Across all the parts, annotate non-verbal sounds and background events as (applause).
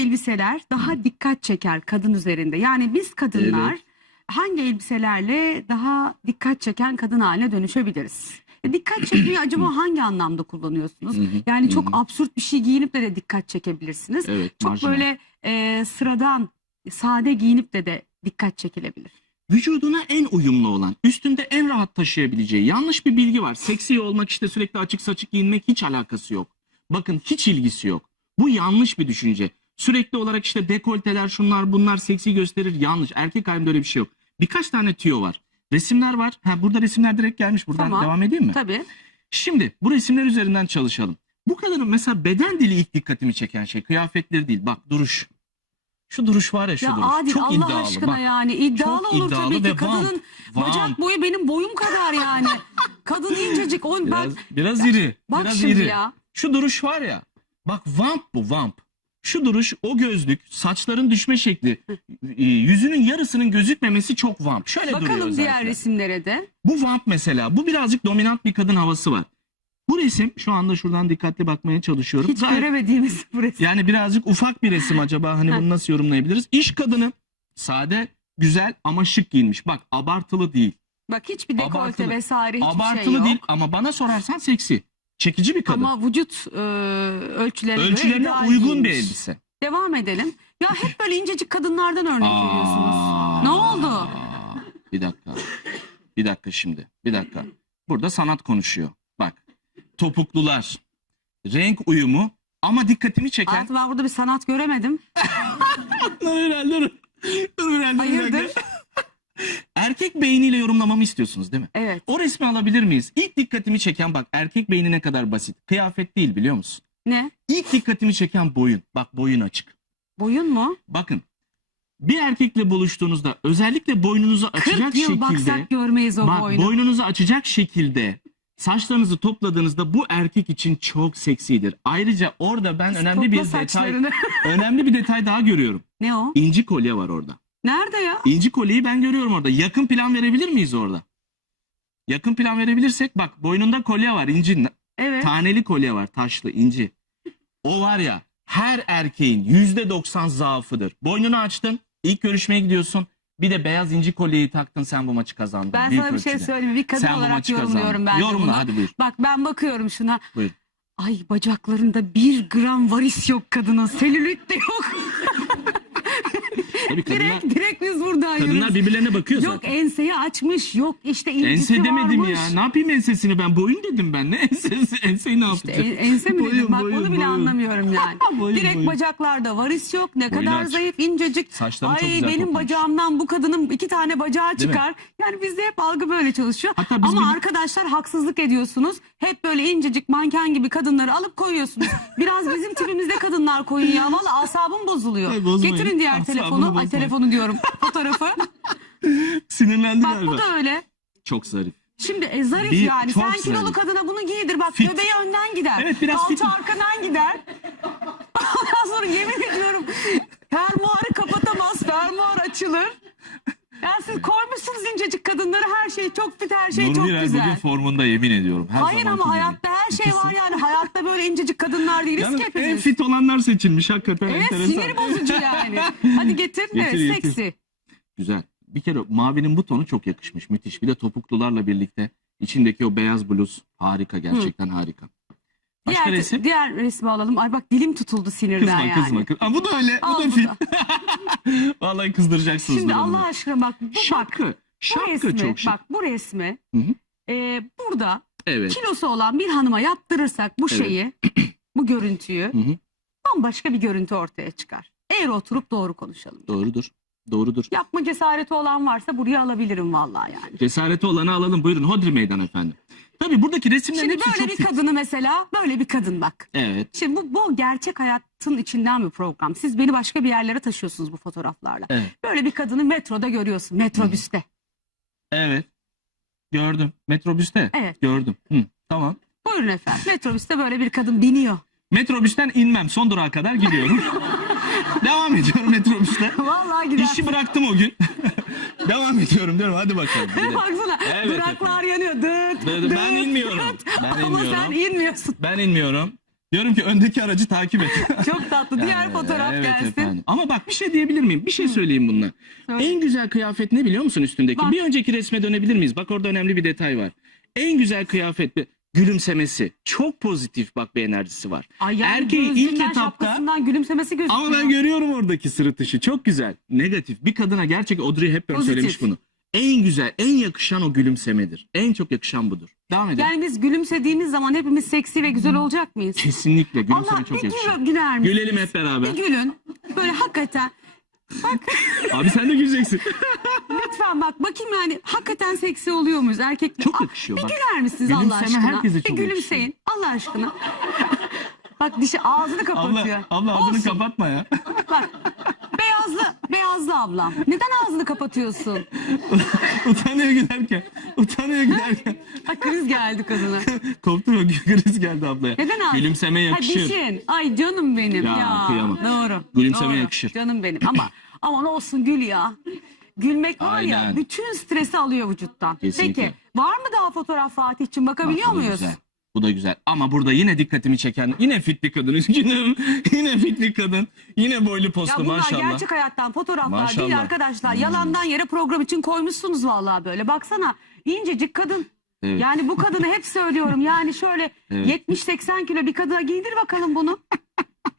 elbiseler daha dikkat çeker kadın üzerinde? Yani biz kadınlar Evet. hangi elbiselerle daha dikkat çeken kadın haline dönüşebiliriz? E, Dikkat çekmeyi (clears throat) acaba hangi anlamda kullanıyorsunuz? Yani çok absürt bir şey giyinip de de dikkat çekebilirsiniz. Evet, Çok marjinal. böyle e, sıradan, sade giyinip de de dikkat çekilebilir. Vücuduna en uyumlu olan, üstünde en rahat taşıyabileceği yanlış bir bilgi var. Seksi olmak işte sürekli açık saçık giyinmek hiç alakası yok. Bakın hiç ilgisi yok. Bu yanlış bir düşünce. Sürekli olarak işte dekolteler şunlar bunlar seksi gösterir yanlış. Erkek halimde öyle bir şey yok. Birkaç tane tüyo var. Resimler var. Ha burada resimler direkt gelmiş. Buradan Tamam. devam edeyim mi? Tabii. Şimdi bu resimler üzerinden çalışalım. Bu kadının mesela beden dili ilk dikkatimi çeken şey. Kıyafetleri değil. Bak duruş. Şu duruş var ya şu Ya duruş. Adil Çok Allah iddialı. aşkına Bak, yani iddialı çok olur iddialı tabii ve ki. Kadının vamp, bacak vamp. boyu benim boyum kadar yani. (laughs) Kadın incecik. O, ben, Biraz, biraz iri. bak biraz şimdi iri. ya. Şu duruş var ya. Bak vamp bu vamp. Şu duruş, o gözlük, saçların düşme şekli, e, yüzünün yarısının gözükmemesi çok vamp. Şöyle duruyor Bakalım diğer özellikle. resimlere de. Bu vamp mesela. Bu birazcık dominant bir kadın havası var. Bu resim şu anda şuradan dikkatli bakmaya çalışıyorum. Hiç Gayet- göremediğimiz bu resim. yani birazcık ufak bir resim acaba hani bunu nasıl yorumlayabiliriz? İş kadını sade, güzel ama şık giyinmiş. Bak abartılı değil. Bak hiçbir dekolte Abartılı. vesaire hiçbir abartılı şey yok. değil ama bana sorarsan seksi. Çekici bir kadın. Ama vücut e, ölçülerine, Ölçülerine uygun bir elbise. Devam edelim. Ya hep böyle incecik kadınlardan örnek veriyorsunuz. Aa, Ne oldu? Bir dakika. Bir dakika şimdi. Bir dakika. Burada sanat konuşuyor. Bak. Topuklular. Renk uyumu ama dikkatimi çeken... Hayatım ben burada bir sanat göremedim. (laughs) Dur Ürel, dur. Bir Hayırdır? Erkek beyniyle yorumlamamı istiyorsunuz değil mi? Evet. O resmi alabilir miyiz? İlk dikkatimi çeken bak erkek beyni ne kadar basit. Kıyafet değil biliyor musun? Ne? İlk dikkatimi çeken boyun. Bak boyun açık. Boyun mu? Bakın bir erkekle buluştuğunuzda özellikle boynunuzu açacak 40 yıl şekilde baksak görmeyiz o bak boynu. boynunuzu açacak şekilde saçlarınızı topladığınızda bu erkek için çok seksidir. Ayrıca orada ben önemli Topla bir detay saçlarını. önemli bir detay daha görüyorum. (laughs) ne o? İnci kolye var orada. Nerede ya? İnci kolyeyi ben görüyorum orada. Yakın plan verebilir miyiz orada? Yakın plan verebilirsek bak boynunda kolye var inci. Evet. Taneli kolye var taşlı inci. O var ya her erkeğin yüzde doksan zaafıdır. Boynunu açtın ilk görüşmeye gidiyorsun. Bir de beyaz inci kolyeyi taktın sen bu maçı kazandın. Ben Büyük sana bir şey söyleyeyim. Bir kadın Sen olarak yorumluyorum ben Yorumla bunu. hadi buyur. Bak ben bakıyorum şuna. Buyur. Ay bacaklarında bir gram varis yok kadının. Selülit de yok. Tabii kadınlar, direkt direkt biz buradan kadınlar yürüyoruz. birbirlerine bakıyor Yok zaten. enseyi açmış. Yok işte incisi Ense demedim varmış. ya. Ne yapayım ensesini ben? Boyun dedim ben. Ne ensesi? (laughs) Enseyi ne İşte yapacağım? en- ense mi Boyun, dedim? Bak boyun, onu bile boyun. anlamıyorum (laughs) yani. Boyun, Direkt boyun. bacaklarda varis yok. Ne kadar aç. zayıf, incecik. Saçları çok Ay güzel benim toplamış. bacağımdan bu kadının iki tane bacağı Değil mi? çıkar. Yani bizde hep algı böyle çalışıyor. Hatta biz Ama bir- arkadaşlar haksızlık ediyorsunuz. Hep böyle incecik manken gibi kadınları alıp koyuyorsunuz. Biraz bizim tipimizde kadınlar koyun ya. Valla asabım bozuluyor. Bozmayın. Getirin diğer Asabını telefonu. Ay telefonu diyorum. Fotoğrafı. (laughs) Sinirlendi Bak galiba. bu da öyle. Çok zarif. Şimdi e, zarif Bir- yani. çok Sen kilolu zarif. kadına bunu giydir. Bak Fit. göbeği önden gider. Evet, biraz Kalça fit. arkadan gider. (laughs) Ondan sonra yemin ediyorum fermuarı kapatamaz. Fermuar açılır. Ya siz koymuşsunuz incecik kadınları her şey çok fit her şey Nur çok Viral güzel. bugün formunda yemin ediyorum. Her Hayır zamanki ama gibi. hayatta her şey var yani. Hayatta böyle incecik kadınlar değiliz Yalnız ki en hepimiz. fit olanlar seçilmiş hakikaten Evet enteresan. sinir bozucu yani. Hadi getir de Getir, getir. seksi. Güzel. Bir kere mavinin bu tonu çok yakışmış. Müthiş. Bir de topuklularla birlikte içindeki o beyaz bluz harika gerçekten harika. Başka Diğer, resim? diğer resmi alalım. Ay bak dilim tutuldu sinirden Kızma yani. kızma kızma. Aa, bu da öyle. Al bu da bu (laughs) da. Vallahi kızdıracaksınız. Şimdi. Allah aşkına bak bu bak Şapka. bu resmi çok şık. bak bu resmi Hı hı. e, burada Evet. kilosu olan bir hanıma yaptırırsak bu Evet. şeyi (clears throat) bu görüntüyü Hı hı. bambaşka bir görüntü ortaya çıkar. Eğer oturup doğru konuşalım. Doğrudur. Doğrudur. Yapma cesareti olan varsa buraya alabilirim vallahi yani. Cesareti olanı alalım. Buyurun Hodri Meydan efendim. Tabii buradaki resimlerin Şimdi hepsi böyle çok bir fit. kadını mesela böyle bir kadın bak. Evet. Şimdi bu, bu gerçek hayatın içinden bir program. Siz beni başka bir yerlere taşıyorsunuz bu fotoğraflarla. Evet. Böyle bir kadını metroda görüyorsun. Metrobüste. Evet. Gördüm. Metrobüste. Evet. Gördüm. Hı, tamam. Buyurun efendim. Metrobüste böyle bir kadın biniyor. Metrobüsten inmem. Son durağa kadar gidiyorum. (laughs) Devam ediyorum metrobüste. Vallahi gider. İşi bıraktım o gün. Devam ediyorum diyorum. Hadi bakalım. (laughs) Gidelim. Baksana Evet duraklar yanıyor. Dıt, Dıt, dıt, ben inmiyorum. Ben Ama inmiyorum. sen inmiyorsun. Ben inmiyorum. Diyorum ki öndeki aracı takip et. (laughs) Çok tatlı. Diğer fotoğraf evet gelsin. efendim. Ama bak bir şey diyebilir miyim? Bir şey söyleyeyim bununla. Söyle. En güzel kıyafet ne biliyor musun üstündeki? Bak. Bir önceki resme dönebilir miyiz? Bak orada önemli bir detay var. En güzel kıyafet bir- gülümsemesi. Çok pozitif bak bir enerjisi var. Ay yani Erkeğin ilk gözlüğünden, etapta şapkasından gülümsemesi gözüküyor. ama ben görüyorum oradaki sırıtışı. Çok güzel. Negatif. Bir kadına gerçek Audrey Hepburn Pozitif. söylemiş bunu. En güzel, en yakışan o gülümsemedir. En çok yakışan budur. Devam edelim. Yani biz gülümsediğimiz zaman hepimiz seksi ve güzel olacak mıyız? Kesinlikle gülümseme Allah çok bir yakışıyor. gül, güler misiniz? Gülelim hep beraber. Bir gülün. Böyle hakikaten. (laughs) Abi sen de güleceksin. Lütfen bak bakayım yani hakikaten seksi oluyor muyuz erkekler? Çok yakışıyor Bir bak. güler misiniz Allah Gülümseme aşkına? herkese bir çok gülümseyin Allah aşkına. (laughs) bak dişi ağzını kapatıyor. abla, abla ağzını Olsun. kapatma ya. (laughs) Bak beyazlı, beyazlı ablam. Neden ağzını kapatıyorsun? Utanıyor giderken. Utanıyor giderken. Ha kriz geldi kadına. Koptu mu? Kriz geldi ablaya. Neden ağzını? Gülümseme yakışır. Ha dişin. Ay canım benim Ya, ya. kıyamam. Doğru. Gülümseme Doğru. yakışır. Canım benim ama aman olsun gül ya. Gülmek var ya Aynen. bütün stresi alıyor vücuttan. Kesinlikle. Peki var mı daha fotoğraf Fatih için bakabiliyor Bak, bu da muyuz? Güzel. Bu da güzel. Ama burada yine dikkatimi çeken yine fit bir kadın. (laughs) Üzgünüm. yine fit bir kadın. Yine boylu Ya postlu bunlar maşallah. gerçek hayattan fotoğraflar değil Maşallah. Hmm. arkadaşlar. Yalandan yere program için koymuşsunuz vallahi böyle. Baksana incecik kadın. Evet. Yani bu kadını hep söylüyorum. Yani şöyle (laughs) Evet. 70-80 kilo bir kadına giydir bakalım bunu. (laughs)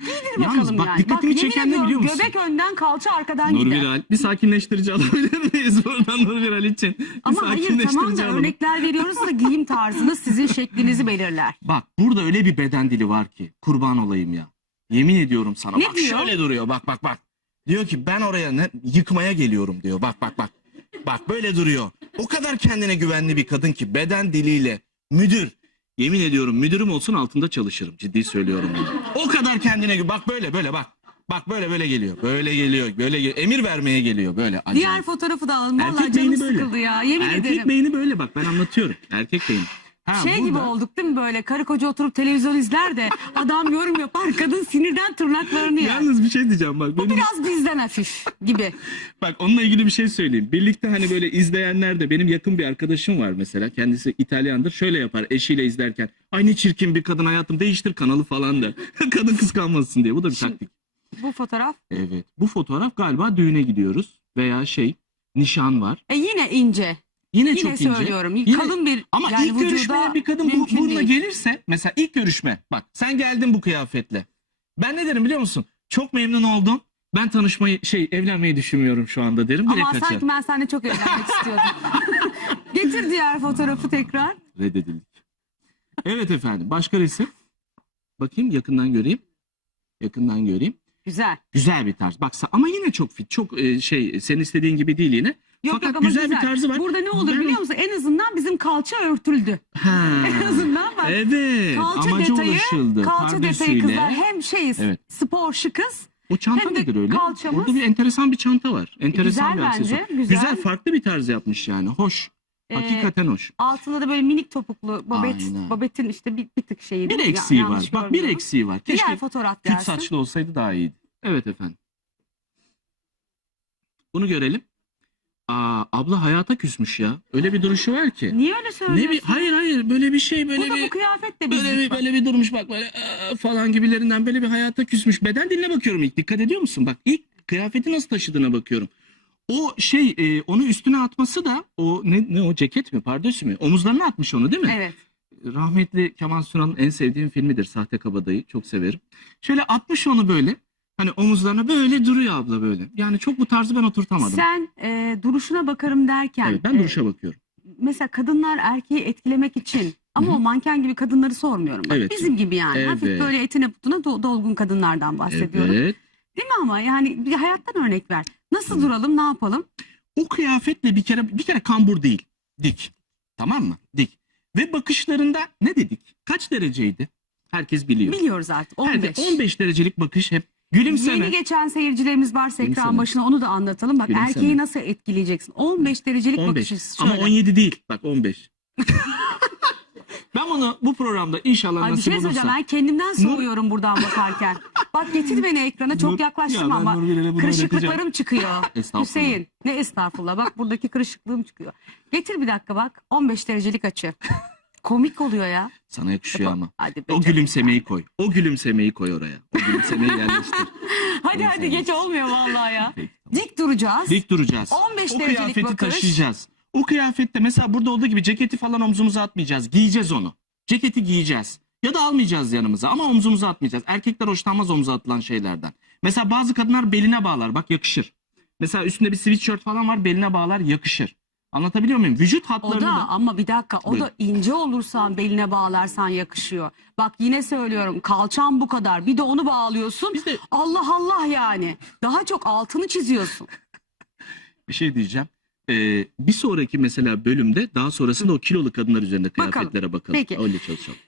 Giydir Yalnız bakalım bak yani. dikkatimi yemin çeken ne ediyorum, biliyor musun? Göbek önden kalça arkadan Nur gider. Viral bir sakinleştirici (laughs) alabilir miyiz buradan Nur Viral için? Bir Ama hayır sakinleştirici tamam da alalım. örnekler veriyoruz da giyim tarzınız sizin şeklinizi belirler. (laughs) Bak burada öyle bir beden dili var ki kurban olayım ya. Yemin ediyorum sana. Ne bak diyor? şöyle duruyor bak bak bak. Diyor ki ben oraya ne, yıkmaya geliyorum diyor. Bak bak bak. Bak böyle duruyor. O kadar kendine güvenli bir kadın ki beden diliyle müdür. Yemin ediyorum müdürüm olsun altında çalışırım. Ciddi söylüyorum bunu. O kadar kendine gü- bak böyle böyle bak. Bak böyle böyle geliyor. Böyle geliyor. Böyle geliyor. Emir vermeye geliyor böyle. Acayip. Diğer fotoğrafı da alalım. Vallahi canım beyni böyle. sıkıldı ya. Yemin Erkek ederim. beyni böyle bak ben anlatıyorum. Erkek beyni. Ha, Şey gibi burada- olduk değil mi böyle karı koca oturup televizyon izler de adam yorum yapar kadın sinirden tırnaklarını yer. Yalnız bir şey diyeceğim bak. Benim, Biraz bizden hafif gibi. (laughs) Bak onunla ilgili bir şey söyleyeyim. Birlikte hani böyle izleyenler de benim yakın bir arkadaşım var mesela. Kendisi İtalyandır. Şöyle yapar eşiyle izlerken. Ay ne çirkin bir kadın hayatım değiştir kanalı falan da. (laughs) kadın kıskanmasın diye. Bu da bir Şimdi- taktik. Bu fotoğraf. Evet. Bu fotoğraf galiba düğüne gidiyoruz. Veya şey nişan var. E yine ince. Yine, Yine çok ince. söylüyorum. Yine- Kalın bir Ama yani ilk görüşmeye bir kadın bu, bununla değil. gelirse mesela ilk görüşme bak sen geldin bu kıyafetle. Ben ne derim biliyor musun? Çok memnun oldum. Ben tanışmayı şey evlenmeyi düşünmüyorum şu anda derim. Direkt Ama kaçarım. sanki ben seninle çok evlenmek istiyordum. (laughs) Getir diğer fotoğrafı tekrar. reddedildik. Evet efendim. Başka resim. Bakayım yakından göreyim. Yakından göreyim. Güzel. Güzel bir tarz. Baksa ama yine çok fit. Çok e, şey senin istediğin gibi değil yine. Yok Fakat yok ama güzel, güzel. bir tarzı var. Burada ne olur Ben- biliyor musun? En azından bizim kalça örtüldü. Ha. (laughs) En azından bak. Evet. Kalça Amacı detayı, ulaşıldı. kalça detayı kızlar hem şeyiz, Evet. spor şıkız. O çanta hem de nedir öyle? kalçamız- Orada bir enteresan bir çanta var. Enteresan güzel bir bence, aksesuar. güzel. farklı bir tarz yapmış yani. Hoş. Ee, Hakikaten hoş. Altında da böyle minik topuklu babet, Aynen. babetin işte bir, bir tık şeyi. Bir eksiği Ya- var. Bak bir eksiği var. Keşke Diğer fotoğraf küt saçlı olsaydı daha iyiydi. Evet efendim. Bunu görelim. Aa, abla hayata küsmüş ya. Öyle bir duruşu var ki. Niye öyle Ne söylüyorsun? bir hayır hayır böyle bir şey böyle Bu da bir bu kıyafet de böyle bir böyle bir durmuş bak böyle aa, falan gibilerinden böyle bir hayata küsmüş. Beden diline bakıyorum ilk. Dikkat ediyor musun? Bak ilk kıyafeti nasıl taşıdığına bakıyorum. O şey e, onu üstüne atması da o ne ne o ceket mi pardösü mü? Omuzlarına atmış onu değil mi? Evet. rahmetli Kemal Sunal'ın en sevdiğim filmidir Sahte Kabadayı. Çok severim. Şöyle atmış onu böyle. Hani omuzlarına böyle duruyor abla böyle. Yani çok bu tarzı ben oturtamadım. Sen e, duruşuna bakarım derken. evet, ben e, duruşa bakıyorum. mesela kadınlar erkeği etkilemek için ama Hı hı. o manken gibi kadınları sormuyorum. Bak, Evet. Bizim gibi yani. Hafif Evet. böyle etine butuna do- dolgun kadınlardan bahsediyorum. Evet. Değil mi ama yani bir hayattan örnek ver. Nasıl Hı. duralım ne yapalım? O kıyafetle bir kere bir kere kambur değil. Dik. Tamam mı? Dik. Ve bakışlarında ne dedik? Kaç dereceydi? Herkes biliyor. Biliyoruz artık 15. Herkes 15 derecelik bakış hep gülümseme. Yeni geçen seyircilerimiz varsa ekran Gülümseme. başına onu da anlatalım. Bak Gülümseme. erkeği nasıl etkileyeceksin? 15 derecelik 15. bakış. Ama Şöyle. 17 değil. Bak 15. ben bunu bu programda inşallah Ay bir nasip şey olursa. söyleyeceğim ben kendimden soğuyorum buradan bakarken. Bak getir beni ekrana çok Nur- yaklaştım Ya ben ama öğreteceğim. kırışıklıklarım çıkıyor. (laughs) Estağfurullah. Hüseyin ne estağfurullah bak buradaki kırışıklığım çıkıyor. Getir bir dakika bak 15 derecelik açı. Komik oluyor ya. Sana yakışıyor ama. Hadi O beceremem. gülümsemeyi koy. O gülümsemeyi koy oraya. O gülümsemeyi yerleştir. (laughs) Hadi hadi geç olmuyor vallahi ya. Peki. Dik duracağız. Dik duracağız. 15 o derecelik kıyafeti bakış. taşıyacağız. O kıyafette mesela burada olduğu gibi ceketi falan omzumuza atmayacağız. Giyeceğiz onu. Ceketi giyeceğiz. Ya da almayacağız yanımıza ama omzumuza atmayacağız. Erkekler hoşlanmaz omuza atılan şeylerden. Mesela bazı kadınlar beline bağlar. Bak yakışır. Mesela üstünde bir sweatshirt falan var beline bağlar yakışır. Anlatabiliyor muyum? Vücut O hatlarını da ama bir dakika o Buyurun. da ince olursan beline bağlarsan yakışıyor. Bak yine söylüyorum kalçan bu kadar bir de onu bağlıyorsun. Biz de Allah Allah yani. Daha çok altını çiziyorsun. (laughs) bir şey diyeceğim. Ee, bir sonraki mesela bölümde daha sonrasında o kilolu kadınlar üzerinde Bakalım. kıyafetlere bakalım. Peki. Öyle çalışalım.